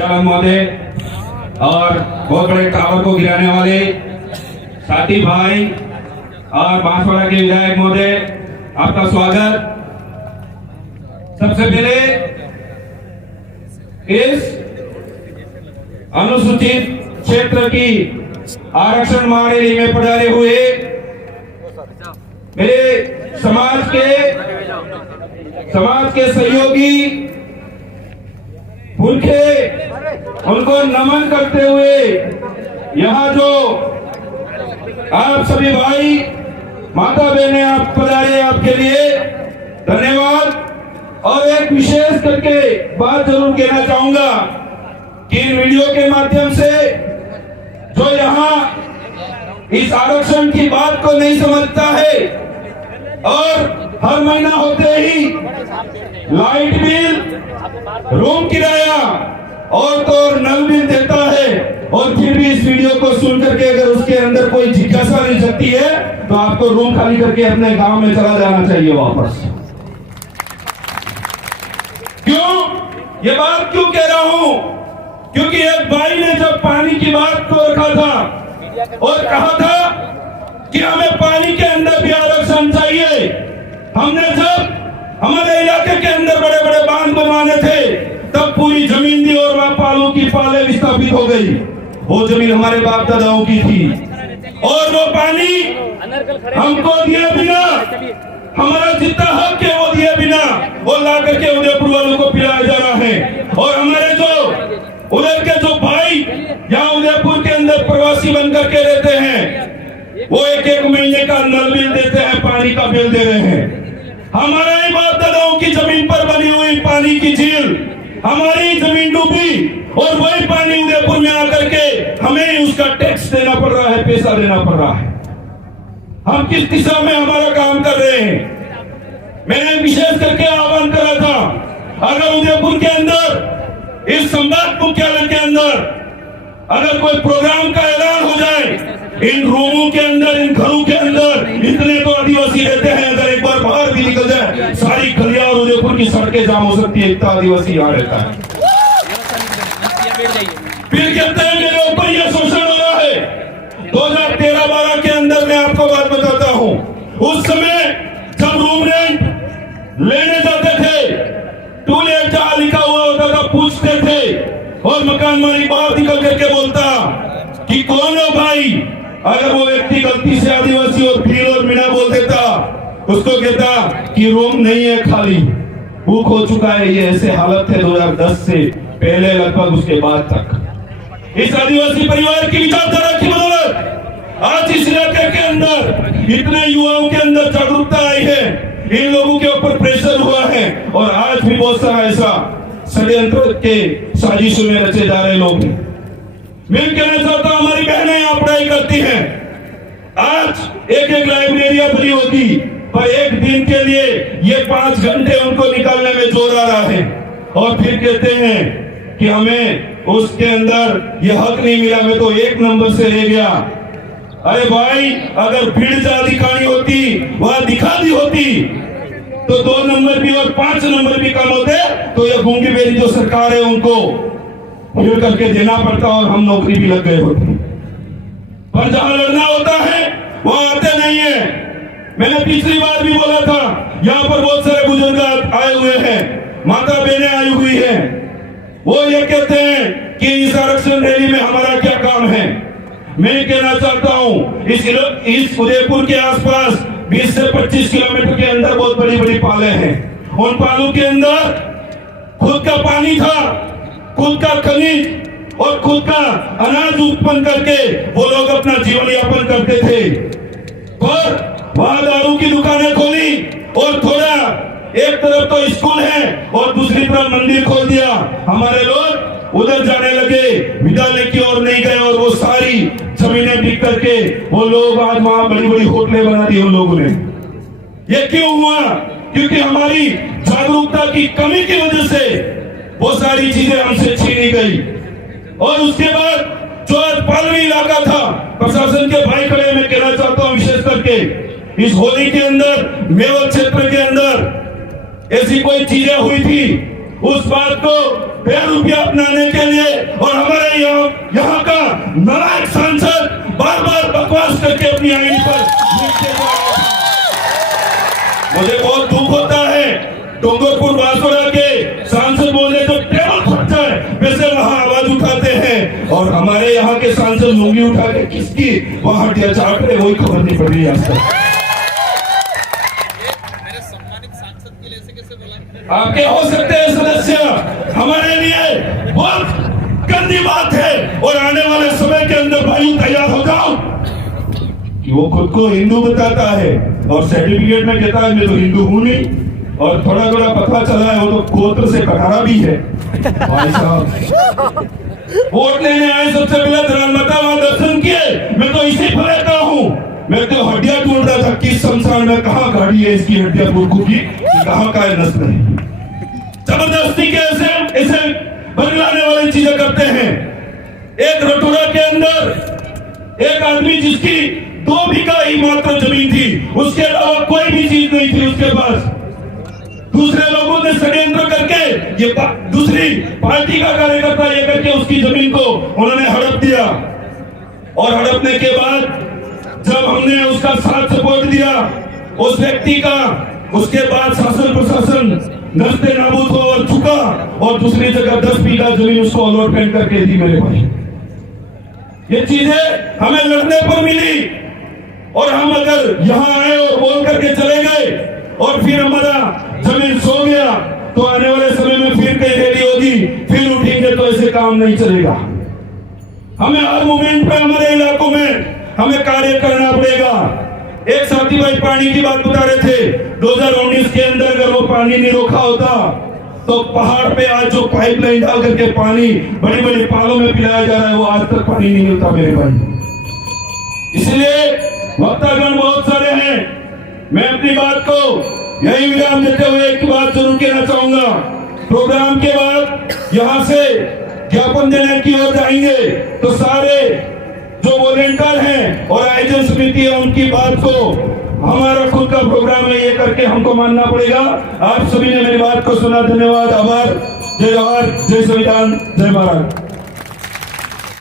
महोदय और बहुत बड़े टावर को गिराने वाले साथी भाई और बांसवाड़ा के विधायक महोदय, आपका स्वागत। सबसे पहले इस अनुसूचित क्षेत्र की आरक्षण महारैली में पधारे हुए मेरे समाज के सहयोगी उनको नमन करते हुए यहाँ जो आप सभी भाई माता बहनें आप पधारे, आपके लिए धन्यवाद। और एक विशेष करके बात जरूर कहना चाहूंगा कि इन वीडियो के माध्यम से जो यहाँ इस आरक्षण की बात को नहीं समझता है और हर महीना होते ही लाइट बिल, रूम किराया और तो नल बिल देता है और फिर भी इस वीडियो को सुन करके अगर उसके अंदर कोई जिज्ञासा नहीं सकती है तो आपको रूम खाली करके अपने गांव में चला जाना चाहिए वापस। क्यों ये बात क्यों कह रहा हूं? क्योंकि एक भाई ने जब पानी की बात को रखा था और कहा था कि हमें पानी के अंदर भी आरक्षण चाहिए। हमने जब हमारे इलाके के अंदर बड़े बड़े बांध बनवाने थे तब पूरी जमीन दी और वहां पालों की पाले विस्थापित हो गई। वो जमीन हमारे बाप दादाओं की थी और वो पानी हमको दिए बिना, हमारा जितना हक है वो दिए बिना वो ला करके उदयपुर वालों को पिलाया जा रहा है। और हमारे जो उधर के जो भाई यहाँ उदयपुर के अंदर प्रवासी बन करके रहते हैं वो एक एक महीने का नल बिल देते हैं, पानी का बिल दे रहे हैं। हमारा ही बाप दादाओं की जमीन पर बनी हुई पानी की झील, हमारी जमीन डूबी और वही पानी उदयपुर में आकर के हमें उसका टैक्स देना पड़ रहा है, पैसा देना पड़ रहा है। हम किस दिशा में हमारा काम कर रहे हैं? मैंने विशेष करके आह्वान करा था, अगर उदयपुर के अंदर इस संभाग मुख्यालय के अंदर अगर कोई प्रोग्राम का ऐलान हो जाए, इन रूमों के अंदर, इन घरों के अंदर इतने तो आदिवासी रहते हैं, अगर एक बार बाहर भी निकल जाए सारी गलियां और उदयपुर की सड़कें जाम हो सकती है, इतना आदिवासी यहाँ रहता है। फिर कहते हैं मेरे ऊपर यह शोषण हो रहा है। 2013-12 के अंदर मैं आपको बात बताता हूँ, उस समय जब रूम रेंट लेने जाते थे, टू लेट जहां लिखा हुआ होता था पूछते थे और मकान मालिक बाहर निकल करके बोलता कि कौन हो भाई। अगर वो व्यक्ति गलती से आदिवासी और भील और मीणा बोल देता, उसको कहता कि रूम नहीं है, खाली बुक हो चुका है। ये ऐसे हालत है 2010 से पहले लगभग उसके बाद तक। इस आदिवासी परिवार की विचारधारा की बदौलत आज इस इलाके के अंदर इतने युवाओं के अंदर जागरूकता आई है, इन लोगों के ऊपर प्रेशर हुआ है और आज भी बहुत सारा ऐसा षड्यंत्र के साजिशों में रचे जा रहे लोग हैं। मैं कहना चाहता हूं, हमारी बहनें यहाँ पढ़ाई करती हैं, आज एक एक लाइब्रेरियां बनी होती, पर एक दिन के लिए ये 5 घंटे उनको निकालने में जोर आ रहा है और फिर कहते हैं कि हमें उसके अंदर ये हक नहीं मिला, मैं तो 1 नंबर से रह गया। अरे भाई, अगर भीड़ जहां दिखानी होती वहां दिखा दी होती तो 2 नंबर भी और 5 नंबर भी कम होते, तो ये गूंगी बेरी जो सरकार है उनको भीड़ करके देना पड़ता और हम नौकरी भी लग गए होते। पर जहां लड़ना होता है वहां आते नहीं है। मैंने पिछली बार भी बोला था, यहाँ पर बहुत सारे बुजुर्ग आए हुए हैं, माता बहनें आई हुई हैं, वो ये कहते हैं कि इस आरक्षण रैली में हमारा क्या काम है। मैं कहना चाहता हूँ, इस उदयपुर के आसपास 20 से 25 किलोमीटर के अंदर बहुत बड़ी बड़ी पाले हैं। उन पालों के अंदर खुद का पानी था, खुद का खनिज और खुद का अनाज उत्पन्न करके वो लोग अपना जीवन यापन करते थे। और वहां दारू की दुकानें खोली और थोड़ा एक तरफ तो स्कूल है और दूसरी तरफ मंदिर खोल दिया। हमारे लोग उधर जाने लगे, विद्यालय की ओर नहीं गए और वो सारी जमीनें बिक करके वो लोग आज वहां बड़ी बड़ी होटलें बना दी उन लोगों ने। ये क्यों हुआ? क्योंकि हमारी जागरूकता की कमी की वजह से वो सारी चीजें हमसे छीनी गई। और उसके बाद जो आज पालवी इलाका था, प्रशासन के भाई खड़े मैं कहना चाहता हूँ, विशेष करके इस होली के अंदर मेवल क्षेत्र के अंदर ऐसी कोई चीजें हुई थी, उस बात को बेरुपया अपनाने के लिए और हमारे यहाँ का नालायक सांसद बार बार बकवास करके अपनी आईडी पर मुझे बहुत दुख होता है। डूंगरपुर बांसवाड़ा के सांसद बोले तो टेबल फट जाए वैसे वहां आवाज उठाते हैं और हमारे यहाँ के सांसद लुंगी उठा के किसकी वहां हड्डियां चाट रहे वही खबर नहीं पड़ रही आज तक। आपके हो सकते हैं सदस्य, हमारे लिए बहुत गंदी बात है और आने वाले समय के अंदर भाई तैयार हो जाओ कि वो खुद को हिंदू बताता है और सर्टिफिकेट में कहता है मैं तो हिंदू हूं नहीं, और थोड़ा थोड़ा पता चला है वो तो गोत्र से कटारा भी है। भाई साहब वोट लेने आए सबसे पहले धर्ममाता वहां दर्शन किए, मैं तो इसी फले का हूँ। मैं तो हड्डियां ढूंढ रहा था किस संसार में कहाँ गाड़ी है इसकी हड्डियां बुरकू की, कहाँ का है नस्ल है। जबरदस्ती के ऐसे बदलाने वाली चीजें करते हैं। एक रटोरा के अंदर एक आदमी जिसकी 2 बीघा ही मात्र जमीन थी, उसके अलावा कोई भी चीज नहीं थी उसके पास, दूसरे लोगों ने षड्यंत्र करके ये दूसरी पार्टी का कार्यकर्ता ये करके उसकी जमीन को उन्होंने हड़प दिया। और हड़पने के बाद जब हमने उसका साथ सपोर्ट दिया उस व्यक्ति का, उसके बाद शासन प्रशासन नस्ते नाबूद हो और चुका और दूसरी जगह 10 बीघा जमीन उसको अलॉटमेंट करके दी मेरे भाई। ये चीजें हमें लड़ने पर मिली और हम अगर यहाँ आए और बोल करके चले गए और फिर हमारा जमीन सो गया तो आने वाले समय में फिर कहीं रेडी होगी, फिर उठेंगे तो ऐसे काम नहीं चलेगा। हमें हर मोमेंट पे हमारे इलाकों में हमें कार्य करना पड़ेगा। एक साथी भाई पानी की बात बता रहे थे, 2019 के अंदर अगर वो पानी नहीं रोका होता तो पहाड़ पे आज जो पाइपलाइन डाल करके पानी बड़ी बड़ी पालों में पिलाया जा रहा है वो आज तक पानी नहीं मिलता मेरे भाई। इसलिए वक्तागण बहुत सारे हैं, मैं अपनी बात को यही विराम देते हुए एक बात जरूर कहना चाहूंगा। प्रोग्राम के बाद यहाँ से ज्ञापन देने की ओर जाएंगे तो सारे जो वॉलेंटियर हैं और आयोजन समिति है उनकी बात को हमारा खुद का प्रोग्राम है ये करके हमको मानना पड़ेगा। आप सभी ने मेरी बात को सुना, धन्यवाद, आभार, जय जवाहर, जय संविधान, जय भारत।